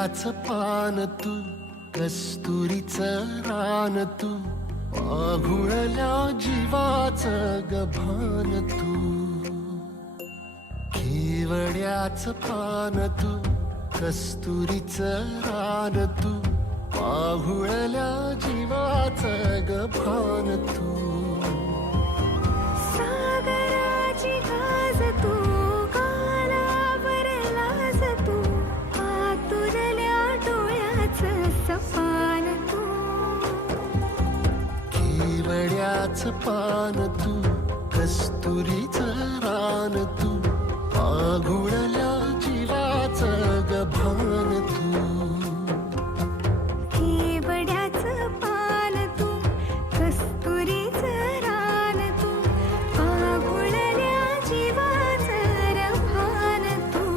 केवड्याच पान तू, कस्तुरीचं रान तू, आघुळल्या जीवाचं गभान तू. केवड्याच पान तू, कस्तुरीचं रान तू, आघुळल्या जीवाचं गभान तू. सागराची गाज तू, कालावर लाज तू, आतुरल्या डोळ्याचं सपान तू. केवड्याच पान तू, कस्तुरीचं रान तू, आघुळल्या जीवाचं गभान तू. केवड्याचं पान तू, कस्तुरीचं रान तू, आघुळल्या जीवाचं रभान तू.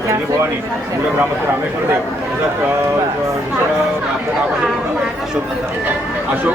बहिणी भवानी मुलं ग्रामस्थ रामेश्वर देव अशोक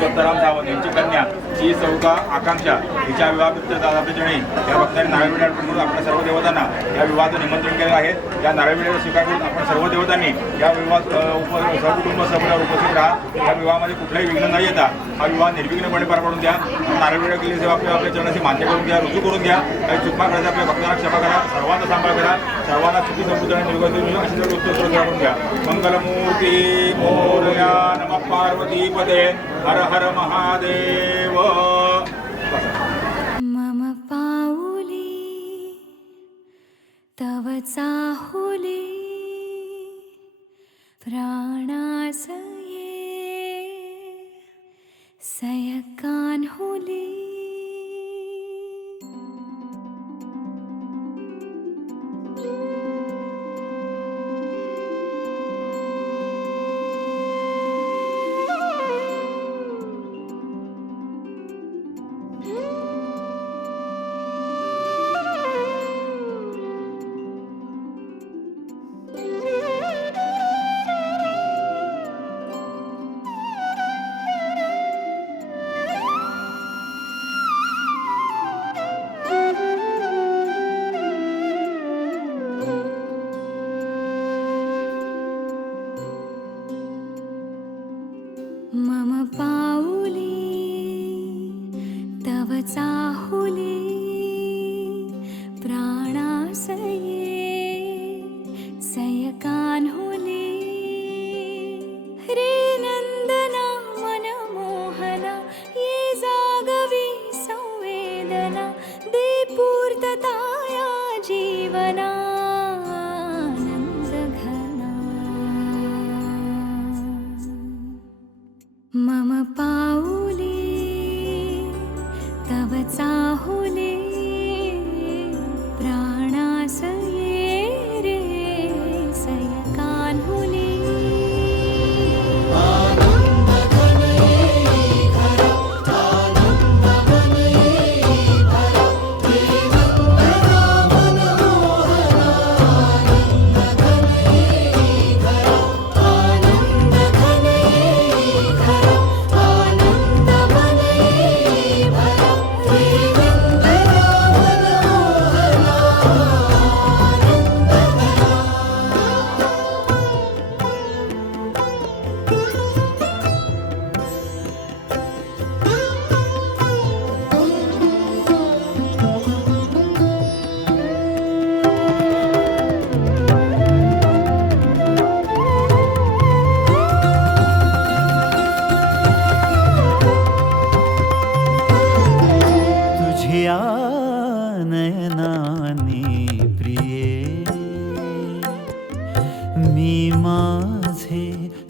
दत्ताराम सावंत यांची कन्या ही चौका आकांक्षा हिच्या विवाहाबद्दल दादाप्रचणे या भक्तांनी नारळविड्याकडून आपल्या सर्व देवतांना या विवाहाचं निमंत्रण केले आहे. या नारळविड्याला स्वीकार करून आपण सर्व देवतांनी या विवाह सहकुटुंब सहपरिवार उपस्थित राहा. या विवाहामध्ये कुठलाही विघ्न न येता हा विवाह निर्विघ्नपणे पार पाडून द्या. नारळविड्या केली सेवा आपल्या चरणाशी मान्य करून घ्या, रुजू करून घ्या. काही चुकमा करायचा आपल्या भक्तांना क्षमा करा, सर्वांचा सांभाळ करा, सर्वांना सुखी समृद्ध आणि निर्गती अशी सर्व उत्तर करून घ्या. मंगलमूर्ती मोरया नमः पार्वती पदे हर हर महादेव. मम पाऊली तव चाहुली, प्राणास ये सयकान्हुली. मम पाऊली तव चाहुली, प्राणास ये सयकान्हुली. रे नंदना मनमोहना, ये जागवी संवेदना, दे पूर्तता या जीवना. मम पाऊली तव चाहुली, प्राणास ये रे सयकान्हुली.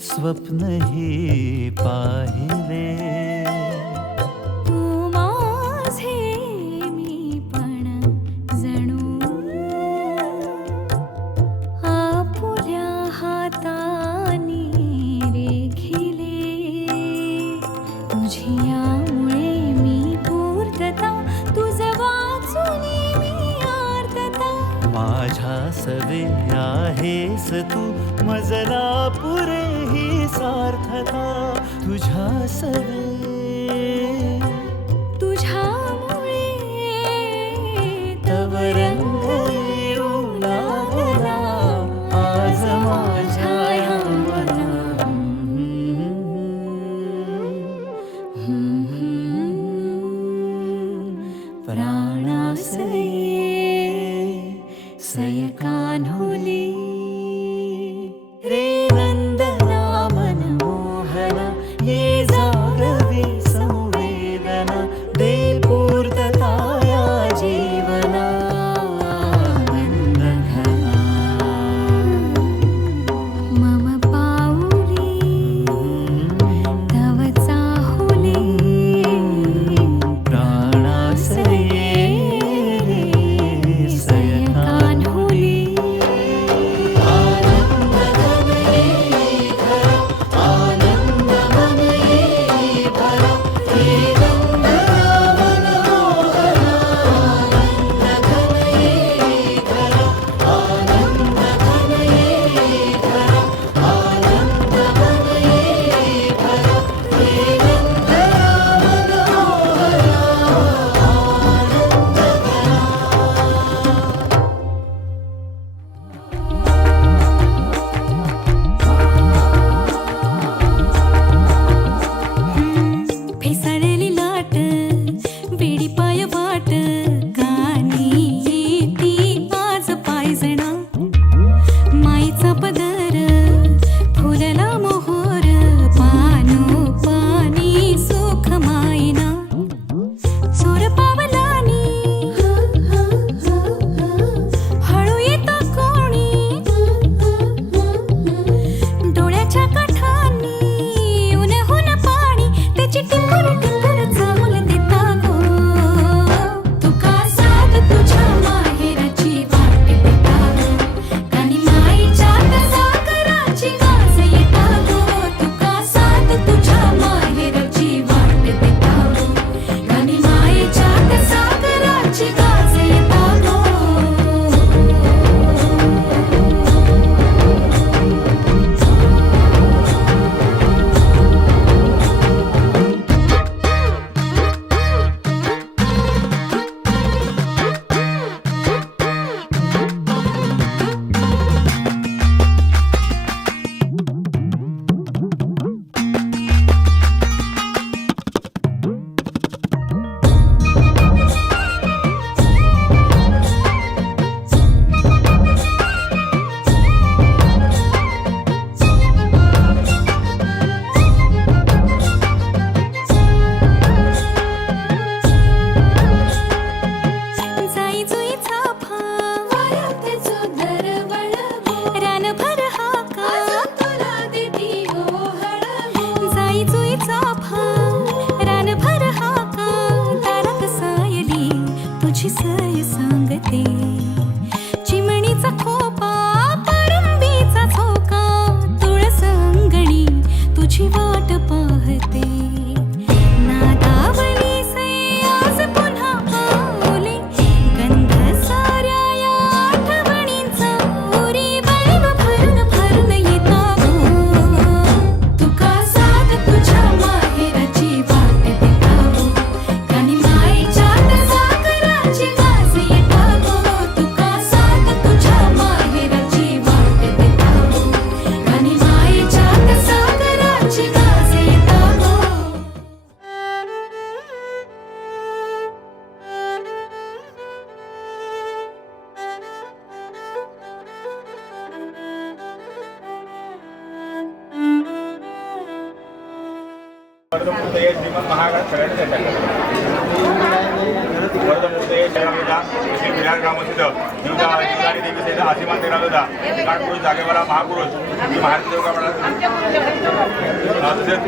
स्वप्न हे पाहिले तू माझ्या सवे आहेस तू मजला पुरे ही सार्थता तुझ्या सवे तुझ्यामुळे तव रंग येऊ लागला आज माझ्या या मना प्राणासये सय कान्होली रे नंदना मनमोहना ये जागवे संवेदना दे पूर्तता या जीवना नंदघना मम पाऊली तव चाहुली प्राणासये रे सय कान्होली फेसाळलेली लाट वेडी पाय वाट गाणी येती आज पायजणा माईचा पदर फुलला मोहोर पानो पाणी सुख मायना चोर पावलानी हळू येता कोणी डोळ्याच्या काठांनी ऊन पाणी त्याची टिपूर टिपूर चाहूल देता गो तुका साथ तुझ्या माहेरची वाट देता गो कानी माईच्या सागराची वाज येता गो तुका साथ तुझ्या माहेरची वाट देता गो कानी माईच्या सागराची वाज येता गो जाई जुई चाफा वाऱ्यातेचो दरवळ रानभर हाका तुला देती हो हळव जाई जुई चाफा रानभर हाका दारात सायली तुझी सय सांगते चिमणीचा खोपा पडंबीचा झोका तुळस अंगणी तुझी वाट पाहते नादावली से आज पुन्हा पावले गंध साऱ्या या आठवणींचा उरी बळीव भरून भरून येता गो तुका साथ तुझ्या माहेरची वाट देता गो कानी माईच्या सागराची वाज येता गो तुका साथ तुझ्या माहेरची वाट देता गो कानी माईच्या सागराची वाज येता गो वर्धमूर्त हे श्रीमंत महाराज सगळ्यांनी वर्धमूर्त हे जगमेदा श्री बिहार ग्रामस्थित जीवदा जीवदानी देवी सेदा आसिमान तेरालोदा काळपुरुष जागेवाला महापुरुष श्री महाराज देवका तसेच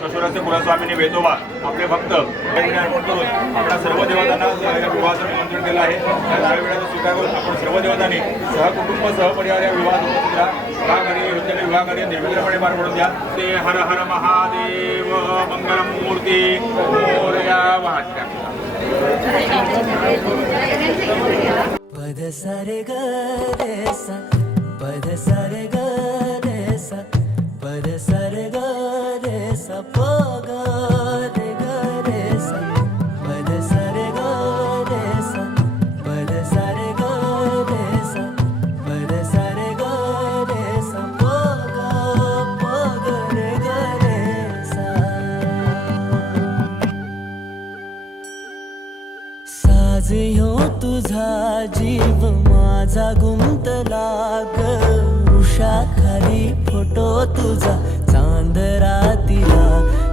श्वशुराचे कुलस्वामींनी वेदोबा आपले भक्त हे अर्पण करून आपल्या सर्व देवतांना विवाहाचं निमंत्रण केलं आहे. त्या नारळवेळाचा स्वीकार करून आपण सर्व देवतांनी सहकुटुंब सहपरिवार या विवाहात उपस्थित राहा. विवाहकार्य योजनेने विवाहकार्य निर्विघ्नपणे पार पडून द्या. ते हर हर महादेव मंगलमूर्ती मोरया वाहत्या. पद सारे ग रे सा पद सारे ग रे सा पद सारे ग रे सा प ग रे ग रे सा पद सारे ग रे सा पद सारे ग रे सा पद सारे ग रे सा प ग रे ग रे सा साज ह्यो तुझा जीव माझा गुंतला ग उषाखाली फोटो तुझा चांद रातीला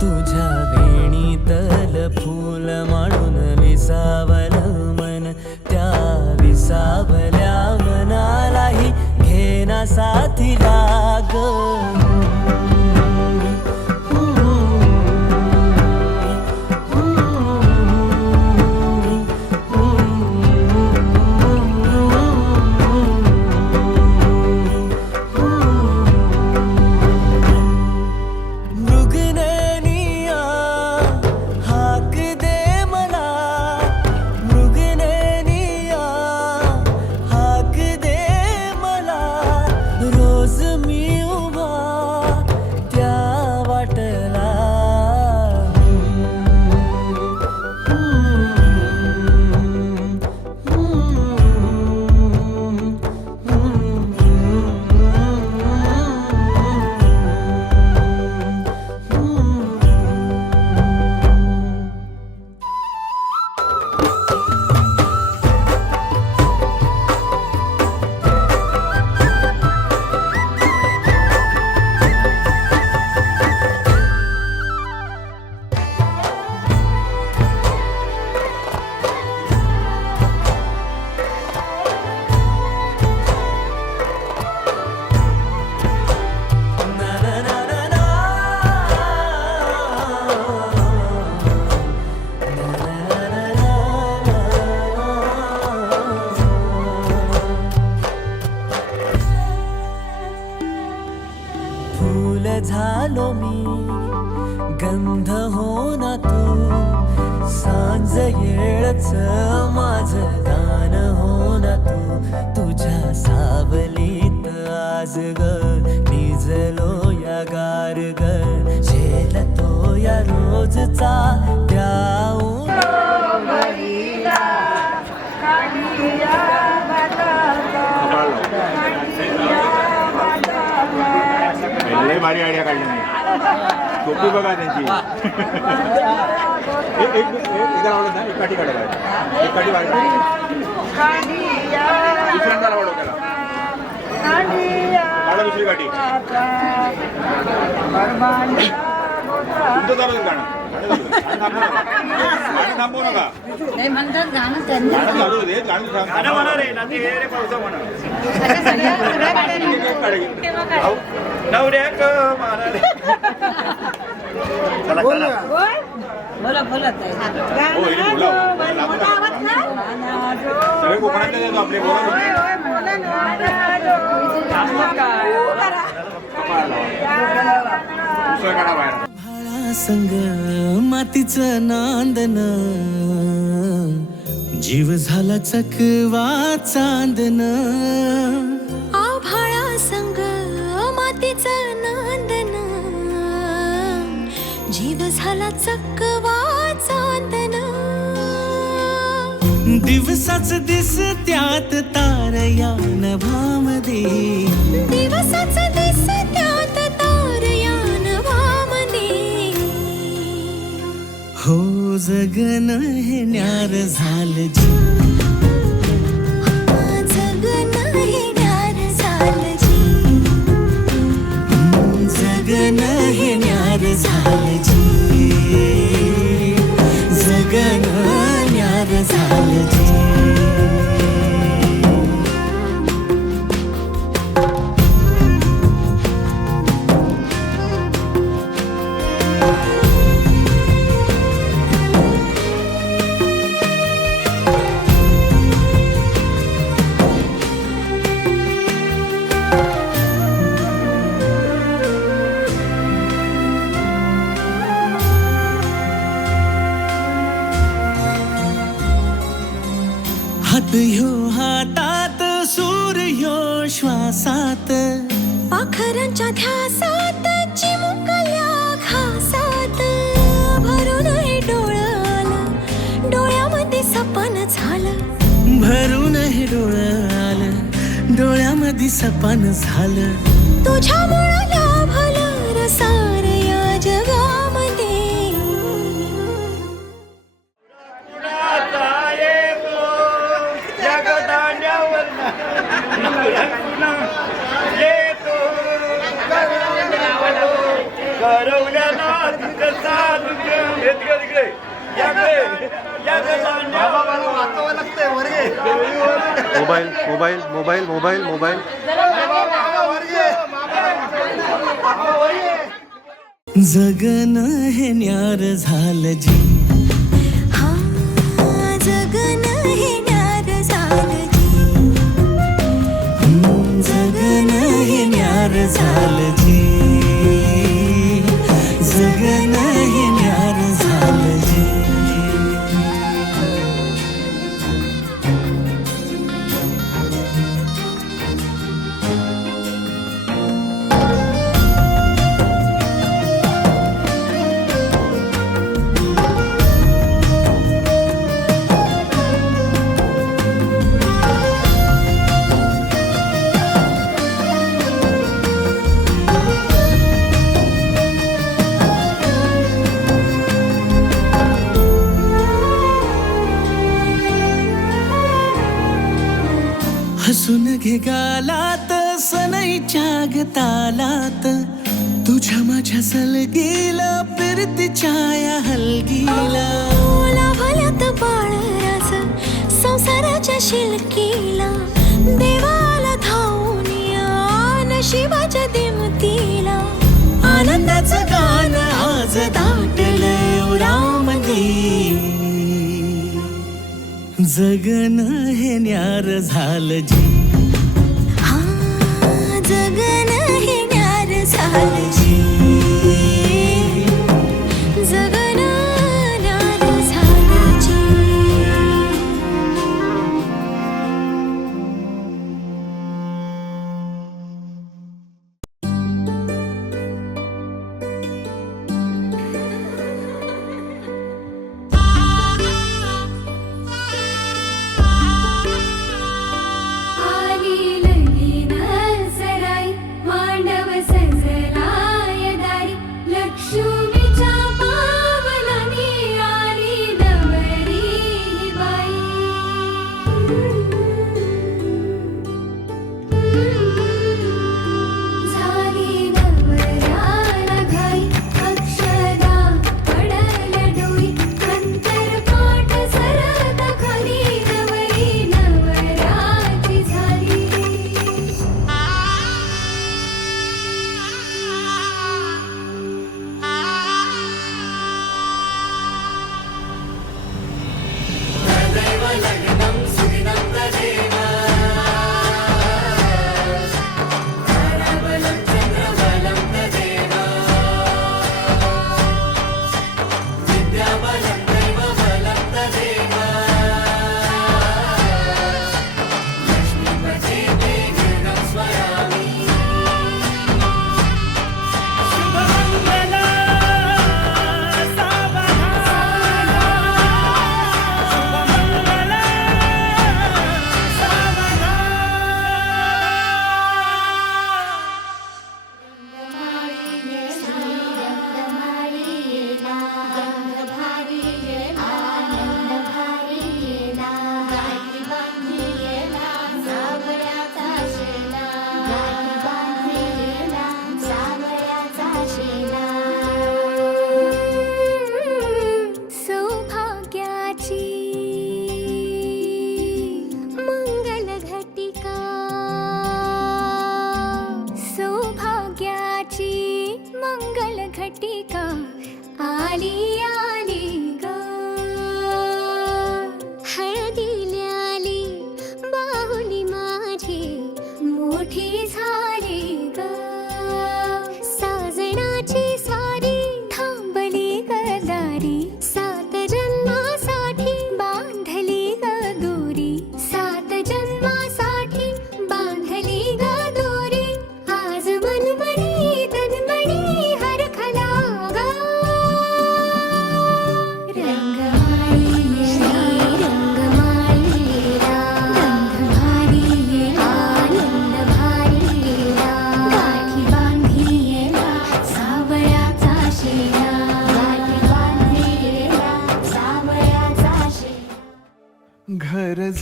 तुझ्या वेणीतल फूल म्हणून विसावल मन त्या विसावल्या मनालाही घेना साथीला ग मृगनयनिया हाक दे मला मृगनयनिया हाक दे मला रोज मी उभा त्या वाटला फूल झालो मी गंध हो ना तू सांज येळच माझं गान हो ना तू तुझ्या सावलीत आज ग निजलो या गार ग झेलतो या रोजचा त्याऊन लय भारी आयडिया काढली नाही टोपी बघा त्यांची एकदा आवडत ना एक काठी काढायला एक काठी वाढला दुसऱ्यांदा आवड त्याला काढा दुसरी काठी तुमचं चालू गाणं गाणं थांबवू नका गाणं चालू दे गाणं म्हणा रे ना ते रे पावसा म्हणा नवऱ्याक मारा रे चला चला बोला बोला हो इथे बोला सगळे कोकणातले देतो आपले बोला काढा बाहेर भाळा संग मातीचं नांदन जीव झाला चकवा चांदन आभाळा संग मातीचं नांदन जीव झाला चकवा चांदन दिवसाच दिस त्यात तार या नभामध्ये दिवसाच दिस त्यात तार या नभामध्ये हो जगन हे न्यार झालं जी जगन हे न्यार झालं जी जगन हे न्यार झालं जी जगन न्यार झालं जी श्वासात पाखरांच्या ध्यासात चिमुकल्या घासात भरून हे डोळं आलं डोळ्यामध्ये सपन झालं भरून हे डोळं आलं डोळ्यामध्ये सपन झालं तुझ्यामुळं लाभलं रसार या जगामध्ये mobile mobile mobile mobile mobile Jagan हे न्यार झालं जी हा जगन हे न्यार झालं जी जगन हे न्यार झालं जी जगन हे न्यार झालं जी हसून घे गालात सनईच्या गतालात तुझ्या माझ्या सलगीला फिरतीच्या या हलगीला लाभल्यात बाळराज संसाराच्या शिलकीला देवाला धावून या नशिबाच्या दिमतीला आनंदाचं गाणं आज दाटलंय उरामध्ये जगन हे न्यार झालं जी हा जगन हे न्यार झालं जी जगन न्यार झालं जी आली लगीन सराई मांडव सजलाय दारी लक्ष्मीच्या पावलानी आली नवरी ही बाई झाली नवऱ्याला घाई अक्षदा पडल डोई अंतरपाठ सरत खाली नवरी नवराची झाली सौभाग्याची मंगल घटिका सौभाग्याची मंगल घटिका आली आली ग हळदीला आली बाहुली माझी मोठी झाली ग साजणाची स्वारी थांबली गदारी सात जन्मासाठी बांधली ग दोरी सात जन्मासाठी बांधली ग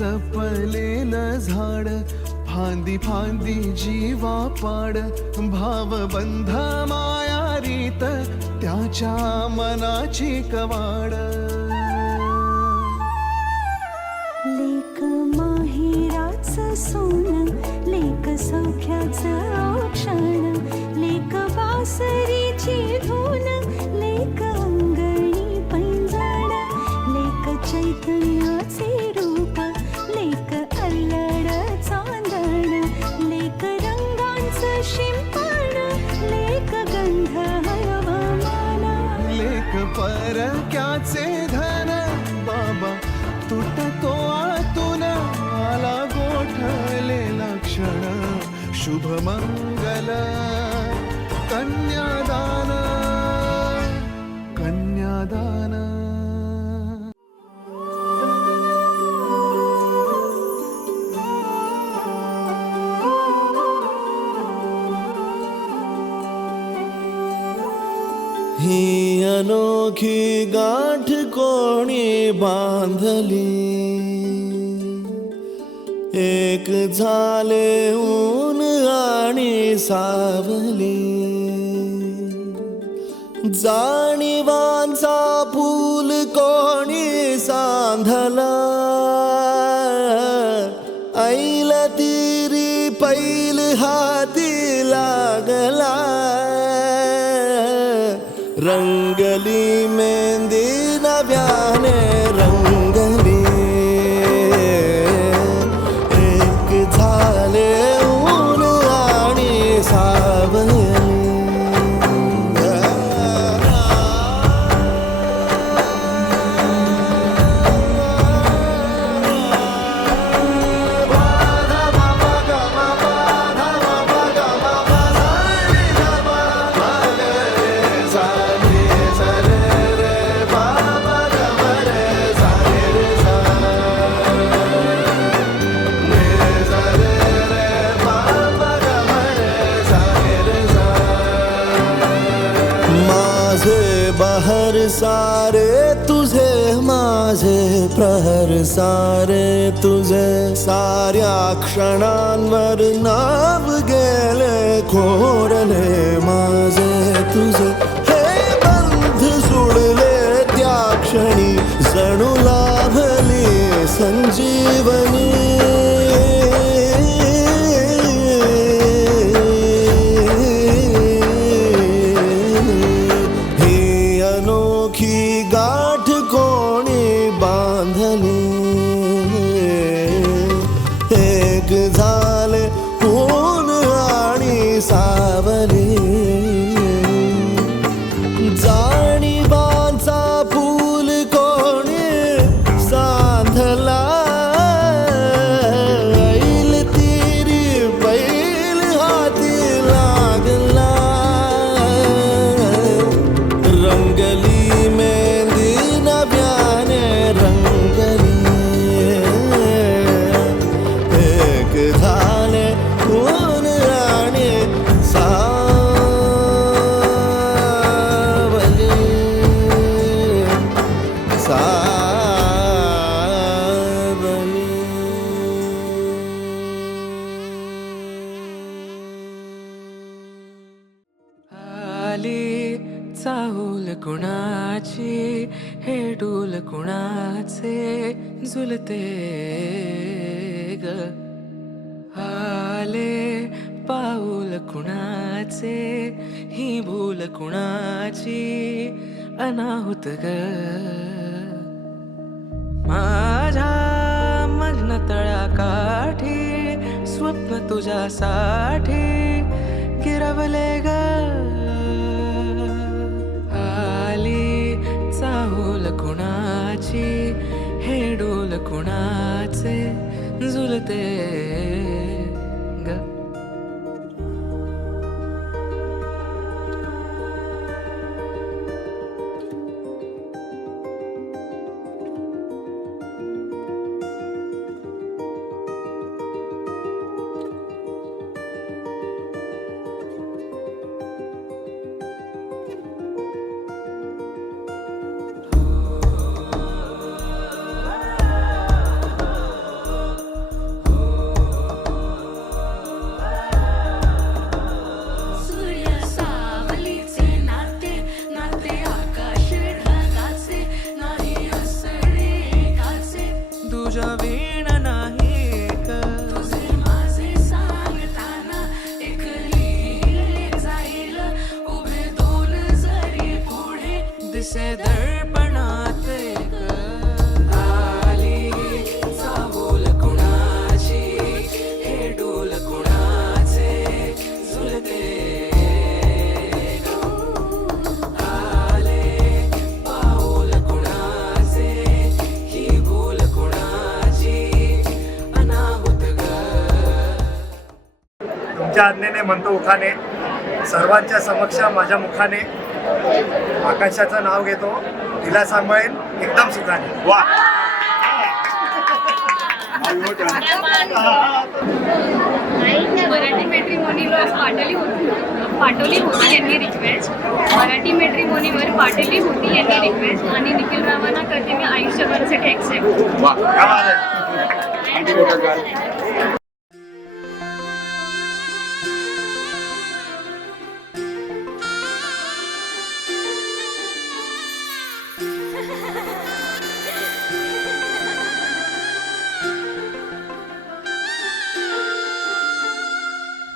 सपलेलं झाड फांदी फांदी जीवा पाड भावबंध माया रीत त्याच्या मनाची कवाड लेक माहेराचं सोनं लेक सौख्याचं औक्षण लेक बासरीची धून लेक अंगणी पैंजण लेक चैतन्याचे रूप लेक अल्लड चांदण लेक रंगांचं शिंपण लेक गंध हवामान लेक परक्याचे धन बाबा तुटतो आतून आला गोठलेला क्षण शुभ मंगल कन्यादान कन्यादान ही अनोखी गाठ कोणी बांधली एक झाले ऊन आणि सावली जाणीवांचा पूल कोणी सांधला ऐल तिरी पैल हाती लागला रंगली मेहंदी नव्याने रंगली एक झाले ऊन आणि सावली बहर सारे तुझे माझे प्रहर सारे तुझे साऱ्या क्षणांवर नाव गेले खोरले माझे तुझे हे बंध जुळले त्या क्षणी जणू लाभली संजीवनी गाठ कोणी बांधली एक झाले ऊन आणि सावली जाणीवांचा पूल कोणी सांधला ऐल तिरी बैल हाती लागला रंगली चाहूल कुणाची हे डोल कुणाचे झुलते ग आले पाऊल कुणाचे ही भूल कुणाची अनाहुत ग माझ्या मग्न तळाकाठी स्वप्न तुझ्यासाठी गिरवले ग चाहूल कुणाची हे डोल कुणाचे झुलते ग तुमच्या आज्ञेने म्हणतो उखाणे, सर्वांच्या समक्ष माझ्या मुखाने आकाशाचं नाव घेतो, तिला सांभाळेन एकदम सुखाने. वा मराठी मॅट्रिमोनीवर पाटोली होती यांनी रिक्वेस्ट, मराठी मॅट्रिमोनीवर पाटोली होती यांनी रिक्वेस्ट आणि निखिल रावांना करते मी आयुष्यभरासाठी ॲक्सेप्ट. वा क्या बात है. आणखी लोकं काय?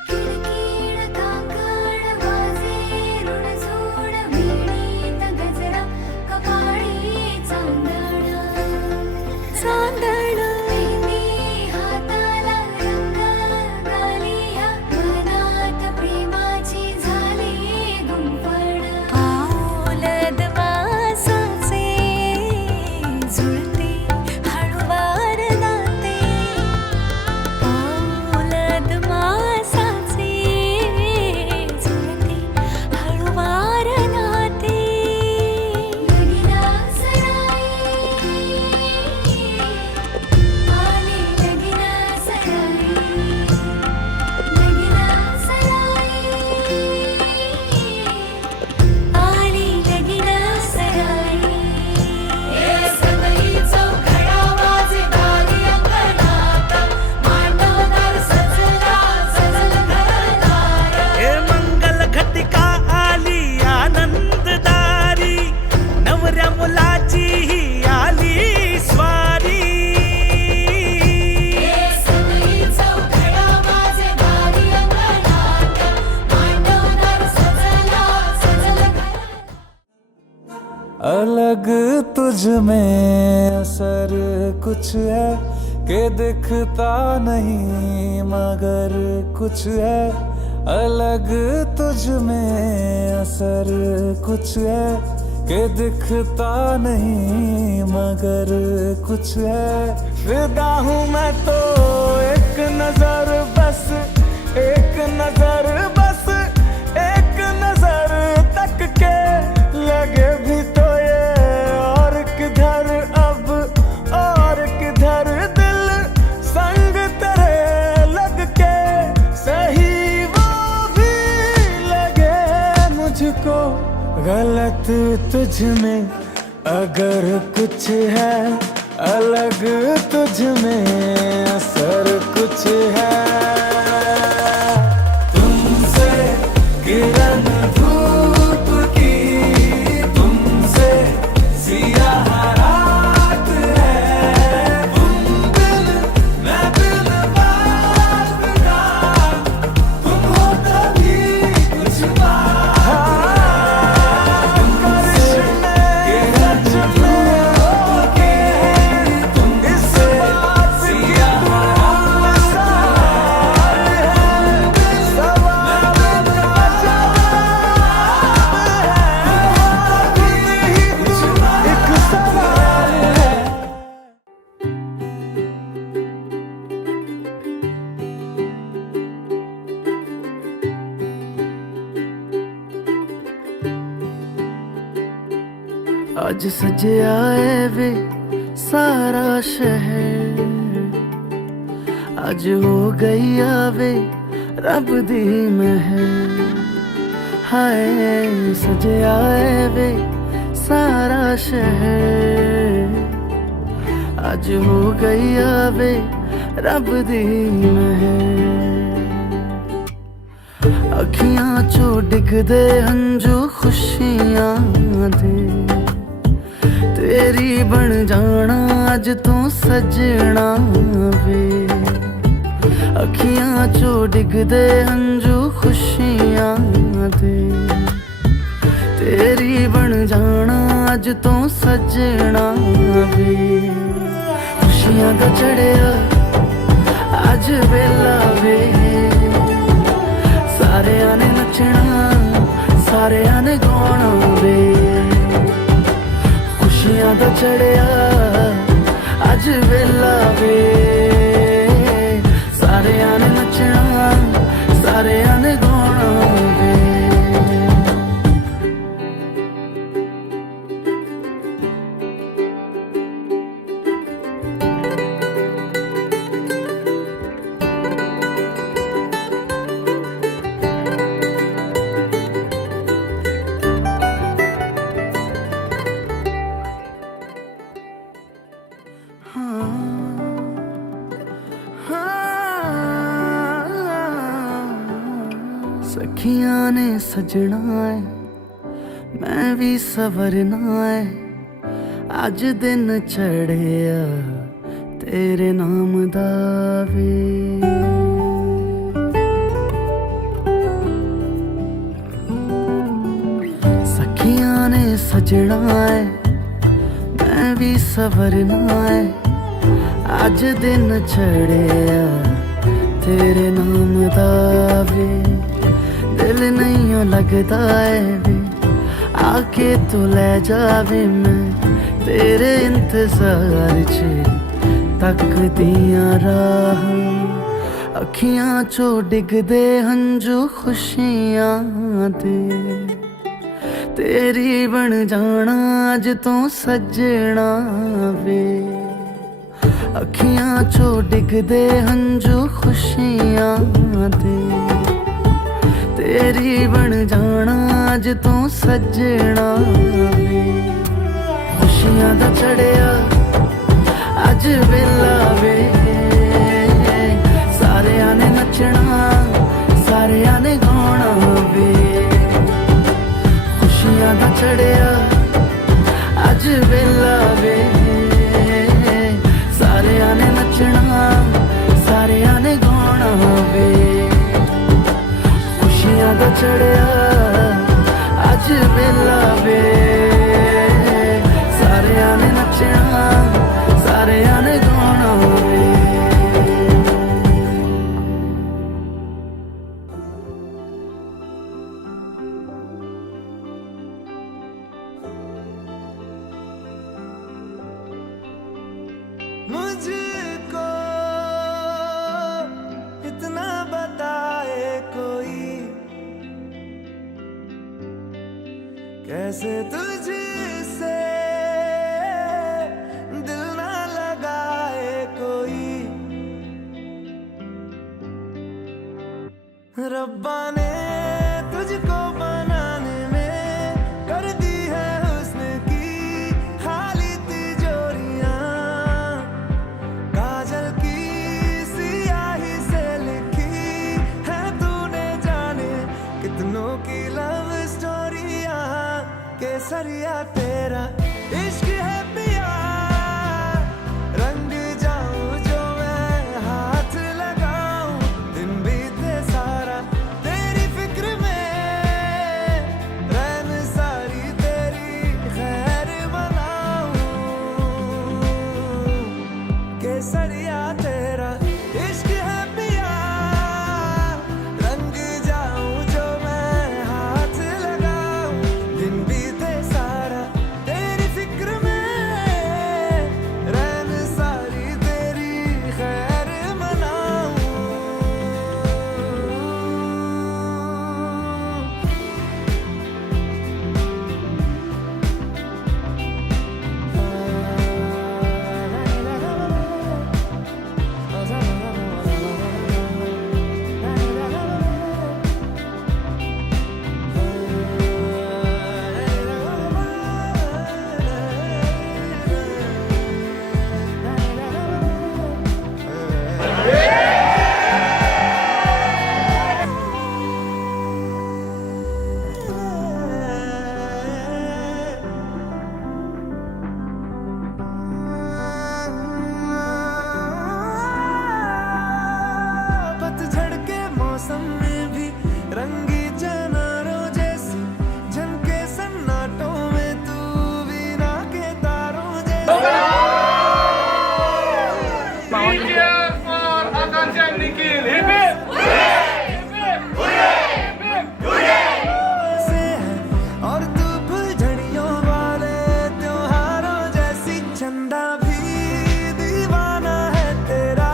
किडकिड काकड वाजे रुणझुण मिळीत गजरा कपाळी चांदण मेहंदी हाताला रंग गालिया मनात प्रेमाची झाली गुंफण पाऊलद वासाचे झुळते हळूवार नाते पाऊलद मासाचे झुळते हळूवार नाते लगीना सराई आली लगीना सराई आली लगीना सराई ए सगळी चौघडा वाजे गाली अंगणात मांडवदार सजला सजल घरदार हे मंगल घटिका आली आनंददारी, नवऱ्या मुलाची ही आली स्वारी. ए सगळी चौघडा वाजे गाली अंगणात मांडवदार सजला सजल अलग तुझ में असर कुछ है कि दिखता नहीं मगर कुछ है. अलग तुझ में असर कुछ है कि दिखता नहीं मगर कुछ है. फिदा हूँ मैं तो एक नजर बस, एक नजर बस, एक नजर तक के लगे भी तो ये और किधर अब और किधर दिल संग तेरे लग के सही वो भी लगे मुझको. गलत तुझ में अगर कुछ है, अलग तुझ में असर कुछ है. तुमसे किरण धूप की, तुमसे सियाह रात है. तुम बिन मैं बिन बात का, तुम हो तभी कुछ बात. करिश्मे सच में होके इस बात की तुम मिसाल है. सवाल का जवाब है, खुद ही तुम एक सवाल है. आज सजे आए वे सारा शहर, आज हो गई आवे रब दी महर. हाय सजे आए वे सारा शहर, आज हो गई आवे रब दी महर. अखियां चो डिगदे हंजू खुशियां दे, तेरी बन जाना अज तू सजना वे. अखियां चो डिगदे हंजू खुशियां दे, तेरी बन जाना अज तू सजना वे. खुशियां दा चढ़िया अज वेला वे, सारियां ने नचना सारियां ने गाना वे. खुशियां दा चढ़िया अज वेला वे, सारियां ने नचना सारे सखियां ने सजना है मैं भी सवरना है अज दिन चढ़िया तेरे नाम दा वे सखियां ने सजना है मैं भी सवरना है अज दिन चढ़िया तेरे नाम दा वे दिल नहीं लगता है वे आके तू ले जावे मैं तेरे इंतजार च तकदियां राह अखियां चो डिगदे हंजू खुशियां दे तेरी बन जाना अज तो सजना वे अखियां चो डिगदे हंजू खुशियां दे तेरी बन जाना अज तो सजना वे खुशियां दा चढ़िया अज वेला वे सारियां ने नचना सारियां ने गाना वे खुशियां दा चढ़िया अज वेला वे सारियां ने नचना सारियां ने गाना वे खुशियां दा चढ़िया अज वेला वे सारियां ने नचना सारियां ने गाना वे मुझको इतना बताए कोई कैसे तुझसे दिल ना लगाए कोई रब्बा ने तुझको बनाने में कर दी है हुस्न की खाली तिजोरियां काजल की सियाही से लिखी है तूने जाने कितनों की लव स्टोरियां केसरिया तेरा इश्क है पिया रंग जाऊं जो मैं हाथ लगाऊं दिन बीते सारा तेरी फिक्र में रैन सारी तेरी खैर बनाऊं केसरिया तेरा इश्क है पिया रंग जाऊं जो मैं हाथ लगाऊं दिन बीते सारा तेरी फिक्र में रैन सारी तेरी खैर मनाऊं पतझड़ के मौसम में भी रंगी चनारों जैसी झनके सन्नाटों में तू वीणा के तारों जैसे और तू फुलझड़ियों वाले त्योहारों जैसी चंदा भी दीवाना है तेरा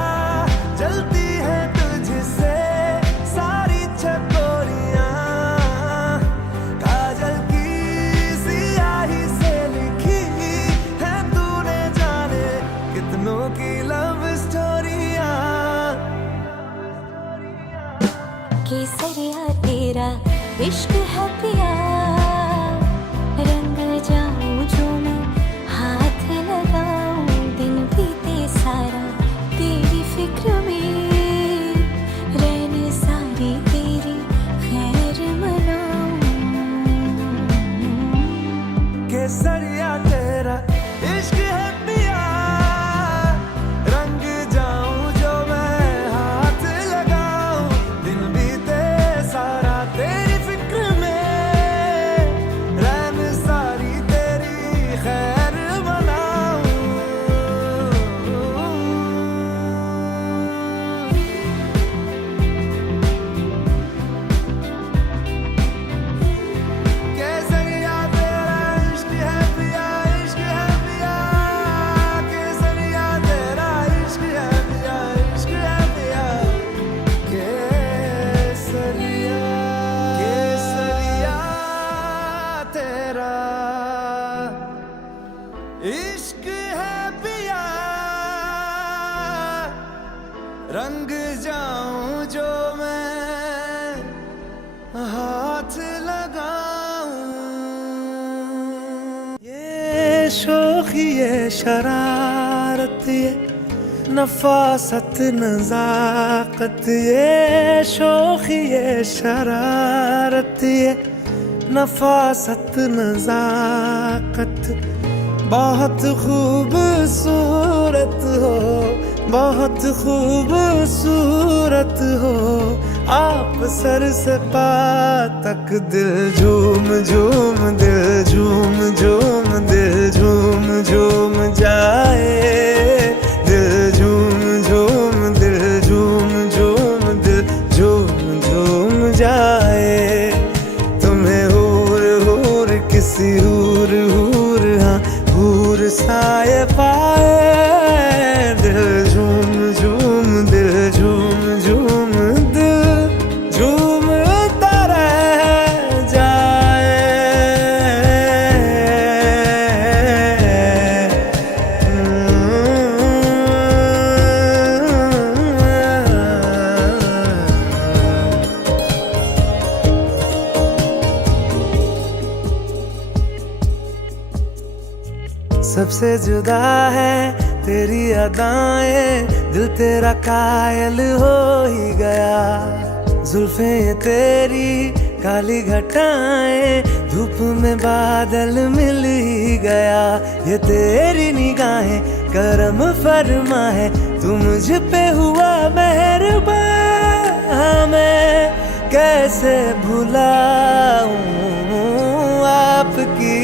जलती है तुझसे सारी चकोरियां काजल की सियाही से लिखी है तूने जाने कितनों की लव स्टोरियां केसरिया तेरा इश्क है पिया रंग जाऊं जो मैं हाथ लगाऊं दिन बीते सारा तेरी फिक्र में रहने सारी तेरी खैर शोखी ये शरारत ये नफासत नजाकत ये शोखी ये शरारत ये नफासत नजाकत बहुत खूबसूरत हो बहुत खूबसूरत हो आप सर से पा तक दिल झूम झूम दिल झूम झूम दिल झूम झूम जाए दिल झूम झूम दिल झूम झूम दिल झूम झूम जाए तुम्हें हूर हूर किसी हूर हूर हाँ हूर साए पाए दिल झूम झूम दिल झूम झूम दिल झूमता रह जाए सबसे जुदा है तेरी अदाएं दिल तेरा कायल हो ही गया जुल्फे ये तेरी काली घटाएं धूप में बादल मिल ही गया ये तेरी निगाहें करम फरमा है तू मुझ पे हुआ मेहरबान मैं कैसे भुलाऊं आपकी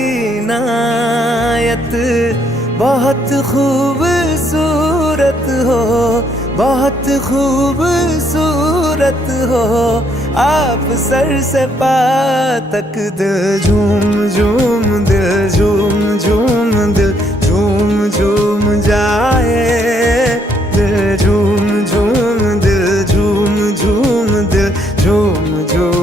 नायत बहुत खूबसूरत हो बहुत खूबसूरत हो आप सर से पा तक दिल झूम झूम दिल झूम झूम दिल झूम झूम जाए दिल झूम झूम दिल झूम झूम दिल झूम झूम